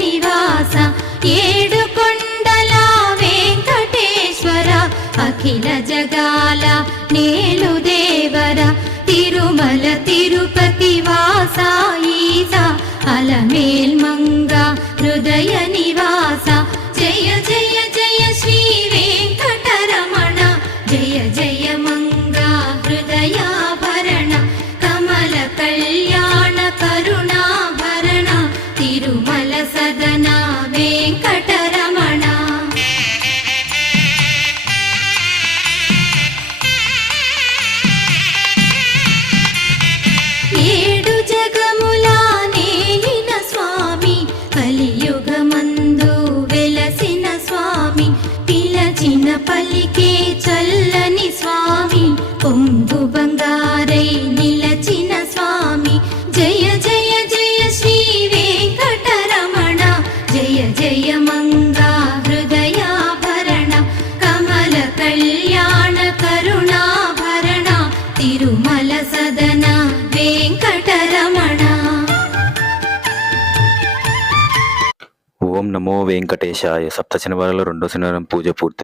నివాస ఏడు కొండల వెంకటేశ్వర అఖిల జగాల నేలు దేవర తిరుమల తిరుపతి వాస ఈస అలమేల్ మంగ హృదయ నివాస జయ జయ జయ శ్రీ వెంకటరమణ జయ జయ మంగ హృదయాభరణ కమల కళ్యాణ కరుణాభరణ తిరుమల సదన వెంకటరమణ. ఏడు జగముల నేలిన స్వామి కలియుగమందు వెలసిన స్వామి పిలచిన పలికే చల్లని స్వామి పొంగు బంగారై నిలచిన స్వామి జయ జయ జయ శ్రీ వెంకటరమణ జయ జయ మంగా హృదయాభరణ కమల కళ్యాణ కరుణాభరణ తిరుమల సదన వెంకటరమణ. ఓం నమో వెంకటేశాయ. సప్త శనివారాలు రెండో శనివారం పూజ పూర్తి.